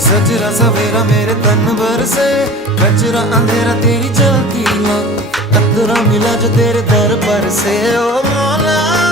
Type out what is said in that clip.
सजरा सवेरा मेरे तन भर से, कचरा अंधेरा तेरी जलती ना, कतरा मिला जो तेरे दर पर से। ओ मौला